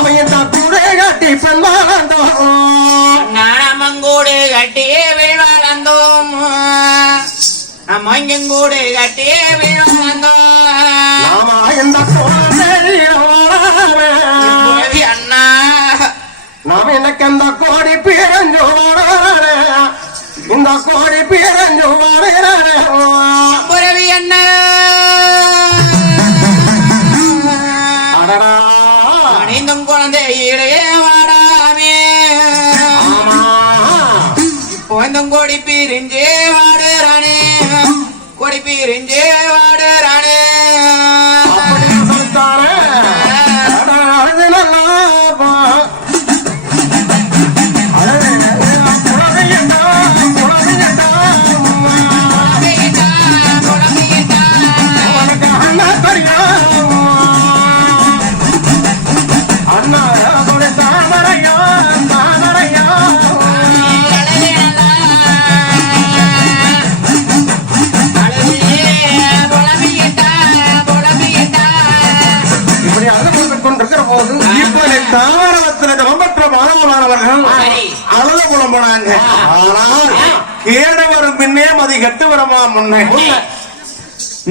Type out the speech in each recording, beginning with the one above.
அவன் தப்புடே கட்டி பெண் வாழ்ந்தோம் நாமங்கூடு கட்டியே வெள் வாழ்ந்தோம் நம்ம இங்கூடு கட்டியே வெள் அணிந்தும் குழந்தை இடையே வாடாமே ஆமா. போந்தும் கொடி பிரிஞ்சே வாடுறானே. கொடி பிரிஞ்சே வரமா முன்னே?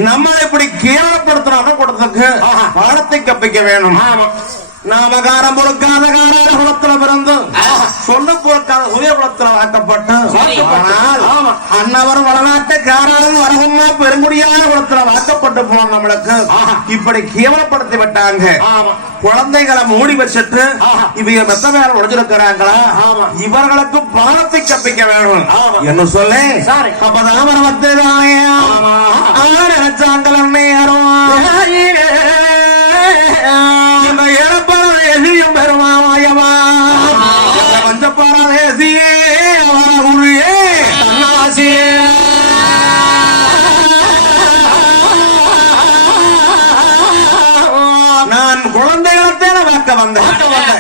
நம்மளை இப்படி கேவலப்படுத்துறாம கொடுத்ததுக்கு பாடத்தை கற்பிக்க வேணும். நாம காரம் பொறுக்காத காராட குலத்துல பிறந்து சொல்லு பொறுக்காத சுய குலத்துல வாக்கப்பட்டு. ஆனால் அன்னவர் வடநாட்டு வரகுமா பெருங்குடியான குலத்துல வாக்கப்பட்டு போன நம்மளுக்கு இப்படி கேவலப்படுத்தி விட்டாங்க. குழந்தைகளை மூடி வச்சுட்டு இவங்க மெத்த மேல உடைஞ்சிருக்கிறாங்களா இவர்களுக்கு பாடத்தை கற்பிக்க வேணும் என்ன சொல்லு அப்பதான் நினைச்சாங்கள் வந்தேன்.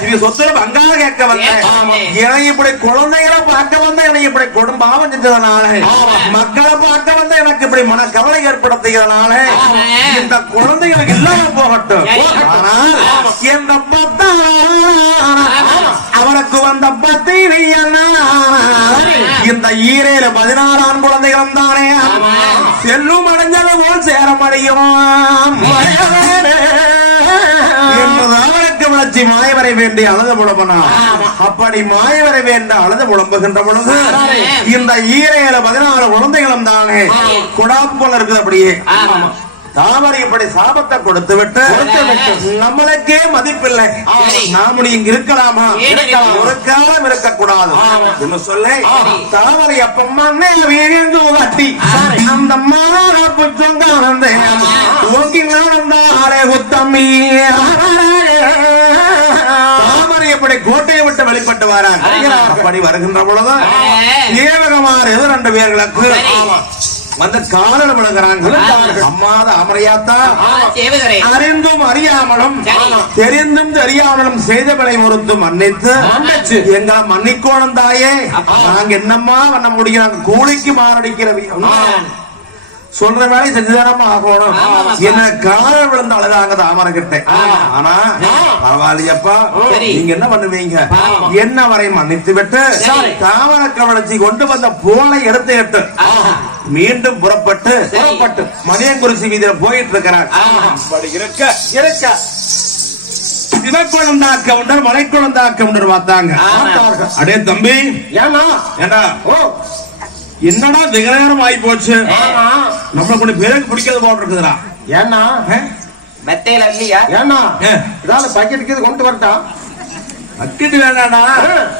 இது சொத்துல பங்காள கேட்க வந்தேன். இப்படி குழந்தைகளை பார்க்க வந்த என்னை இப்படி குடும்பாவம் செஞ்சதுனால. மக்களை பார்க்க வந்த எனக்கு இப்படி மன கவலை ஏற்படுத்தியதுனால இந்த குழந்தைகளுக்கு இல்லாம போகட்டும். ஆனால் அவனுக்கு வந்த பத்திரி இந்த ஈரேல பதினாறாம் குழந்தைகளும் தானே? செல்லும் அடைஞ்சது போல் சேரமடையும் அவனுக்கு வளர்ச்சி மாயவரை வேண்டி அழுத புலம்பனா? அப்படி மாயவரை வேண்ட அழுத புலம்புகின்ற பொழுது இந்த ஈரையில பதினாறு குழந்தைகளும் தானே குடாப்பு போல இருக்குது அப்படியே. தாமரை இப்படி சாபத்தை கொடுத்து விட்டு நம்மளுக்கே மதிப்பில்லை. நாம இங்க இருக்கலாமா. ஒரு காலம் இருக்கக்கூடாது. என்ன சொல்ல? தாமரை அப்ப மண்ணை வீழ்ந்து வட்டி அந்த மாறாப்பு சொந்த தாமரை வெளிப்பட்டு வரான் அப்படி வருகின்ற பொழுது ஏவகமாறு ரெண்டு பேர்களுக்கு வந்து காரணம் விழுகிறாங்க அம்மாத அமரையாத்தா. அறிந்தும் அறியாமலும். தெரிந்தும் தெரியாமலும் செய்தவளை ஒருத்து மன்னித்து எங்களை மன்னிக்கோணும் தாயே. நாங்க என்னம்மா பண்ண முடியும்? நாங்க கூலிக்கு மாரடிக்கிறவி சொல்ற வேலை செஞ்சுதானமா ஆகணும். என்ன காலம் விழுந்து அழுதாங்க தாமரை கிட்ட. ஆனா பரவாயில்லையப்பா. நீங்க என்ன பண்ணுவீங்க. என்ன வரை மன்னித்து விட்டு. தாமரை கவனிச்சு கொண்டு வந்த போனை எடுத்துக்கிட்டு மீண்டும் புறப்பட்டு. புறப்பட்டு மணியங்குறிச்சி வீதியில போயிட்டு இருக்கிறார் இருக்க இருக்க. பார்த்தாங்க. அடே தம்பி. ஏன்னா என்னடா வெகு நேரம் ஆகி போச்சு நம்மள கொஞ்சம் பேருக்கு பிடிக்கிறது போட்டு இருக்குதுடா. ஏன்னா மெத்தையில இல்லையா ஏன்னா. இதால பக்கெட் கீது கொண்டு வரட்டா. அக்கிட்டு வேண்டாடா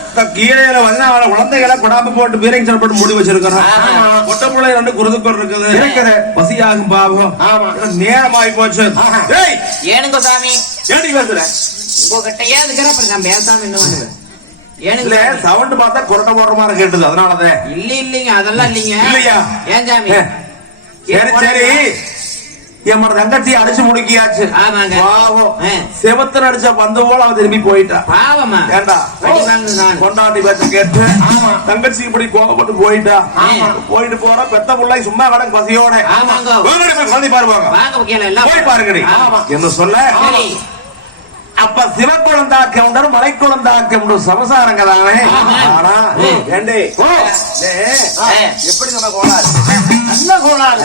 இந்த கீழையில வந்து அவளை குழந்தைகளை கொடாம போட்டு பீரங்கி போட்டு மூடி வச்சிருக்கிறோம். ஆமா. கொட்டை பிள்ளை ரெண்டு குருதுக்கோர் இருக்குது. இருக்குது. பசியாகும் பாவம். ஆமா. நேரம் ஆகி போச்சு. ஏனுங்க சாமி? ஏடி பேசுற? உங்ககிட்ட ஏன் இருக்கிற? அப்புறம் நான் பேசாம என்ன பண்ணுவேன்? இல்ல சவுண்ட் பார்த்தா குரட்டை போடுற மாதிரி கேட்டுது அதனாலதான். இல்ல இல்லைங்க. அதெல்லாம் இல்லைங்க. இல்லையா? ஏன் சாமி? சரி சரி. என் தங்கச்சி அடிச்சு முடிக்கியாச்சு? ஆமாங்க. பாவம். செவத்துல அடிச்ச பந்து போல அவன் திரும்பி போயிட்டா. பாவமா? ஏண்டா. கொண்டாட்டி பேச்ச கேட்டு தங்கச்சி இப்படி கோவப்பட்டு போயிட்டா. ஆமா. போயிட்டு போற பெத்த புள்ளை சும்மா கடை பசியோட. ஆமாங்க. வாங்கடி போய் குழந்தை பாருவாங்க போய் பாருங்கடி. ஆமா. என்று சொல்ல? அப்ப சிவக்குழந்தா கவுண்டர் மலைக்குழந்தா கவுண்டர் சமசாரங்க தானே? ஆனா ஏண்டே? எப்படி நம்ம கோளாறு? நல்ல கோளாறு?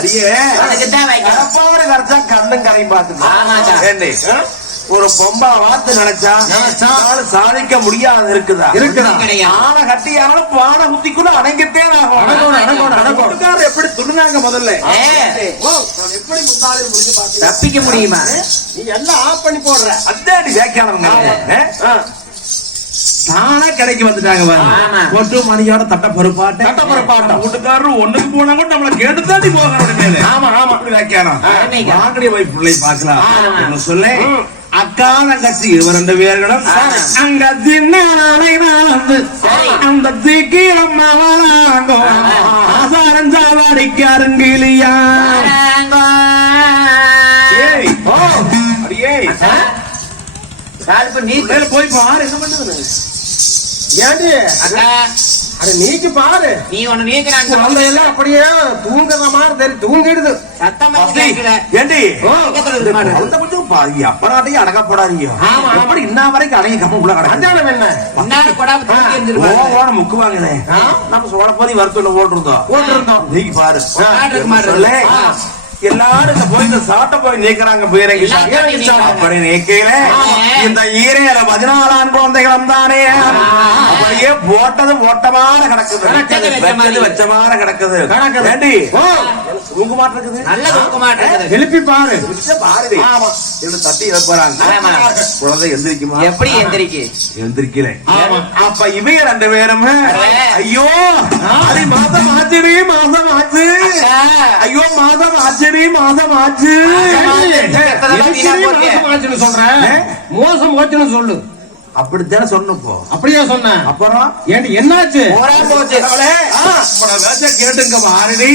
கரைச்சா கண்ணும் கரையும். பார்த்து ஏண்டே? ஒரு பொம்பா வாத்து நினைச்சா சாதிக்க முடியாது இருக்குதா? இருக்குதா? ஆனை கட்டியானாலும் பானை குத்திக்குள்ள அடங்கிட்டே ஆகும் எப்படி துணுனாங்க முதல்ல? எப்படி தப்பிக்க முடியுமா? நீ எல்லாம் ஆஃப் பண்ணி போடுற. அத்தாடி வியாக்கியானவங்க தானா கடைக்கு வந்துட்டாங்க. பொட்டு மணியோட தட்ட பருப்பாட்ட தட்ட பருப்பாட்டம். வீட்டுக்காரர் ஒண்ணுக்கு போனா கூட நம்மள கேட்டு தாண்டி போகிறோம் மேல. ஆமா, ஆமா. ஆமாங்க. வாங்கடி போய் பிள்ளை பார்க்கலாம். ஆமா. என்ன சொல்ல. அக்கா தங்கச்சி இவர் ரெண்டு பேர்களும். அங்க நாளை நடந்து சரி. அந்த தீக்கி அம்மா வராங்கோ ஆசாரம் சாவாடிக்காருங்கிலியா ஏய் ஓ அடியே. கால்பு நீ பிள்ளைல போய் பாரு. என்ன பண்ணுது? ஏண்டி? அக்கா அட நீக்கு பாரு. நீ ஒண்ணு நீக்கிறான் குழந்தையெல்லாம் அப்படியே தூங்குற மாதிரி தெரியும் தூங்கிடுது. சத்தம் ஏண்டி. குழந்தை கொஞ்சம் அடக்கப்படாதீங்க. ஆமா. எப்படி இன்ன வரைக்கும் அடங்கி கம்மக்குள்ள கிடக்கு அஞ்சானம் என்ன? தூக்கி எறிஞ்சிருப்பாரு. ஓட முக்குவாங்களே? நம்ம ஓட்டிருந்தோம் போட்டிருந்தோம். நீங்க பாரு. முன்னாடி இருக்கு பாரு. சொல்லு. எல்லாரும் இந்த போய் இந்த சாட்டை போய் நீக்கிறாங்க. அப்படி நீக்கையில ஆமா. இந்த ஈரையில பதினாலாம் குழந்தைகளும் தானே. அப்படியே போட்டது ஓட்டமான கிடக்குது. கிடக்குது, வச்ச வச்சது மாதிரி. வச்ச மாதிரி கிடக்குது. கிடக்குது. ஏண்டி? ஓ தூங்க மாட்டிருக்குது. நல்ல தூக்கமாட்டு எழுப்பி பாரு. பாருடி. ஆமா. இவரு தட்டி எழுப்புறாங்க. குழந்தை எந்திரிக்குமா? எப்படி எந்திரிக்கு? எந்திரிக்கல. ஆமா. அப்ப இவங்க ரெண்டு பேரும். ஐயோ அது மாதம் ஆச்சுடி மாதம் ஆச்சு. ஐயோ மாதம் ஆச்சுடி மாதம் ஆச்சு. போட்டியா? மோசம் போச்சுன்னு சொல்லு. அப்படித்தானே சொன்னப்போ அப்படியே சொன்னேன். அப்புறம்? என்னாச்சு? கேட்டுங்க மாறுடி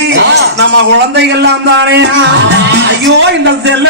நம்ம குழந்தைகள்லாம் தானே. ஐயோ இந்த செல்ல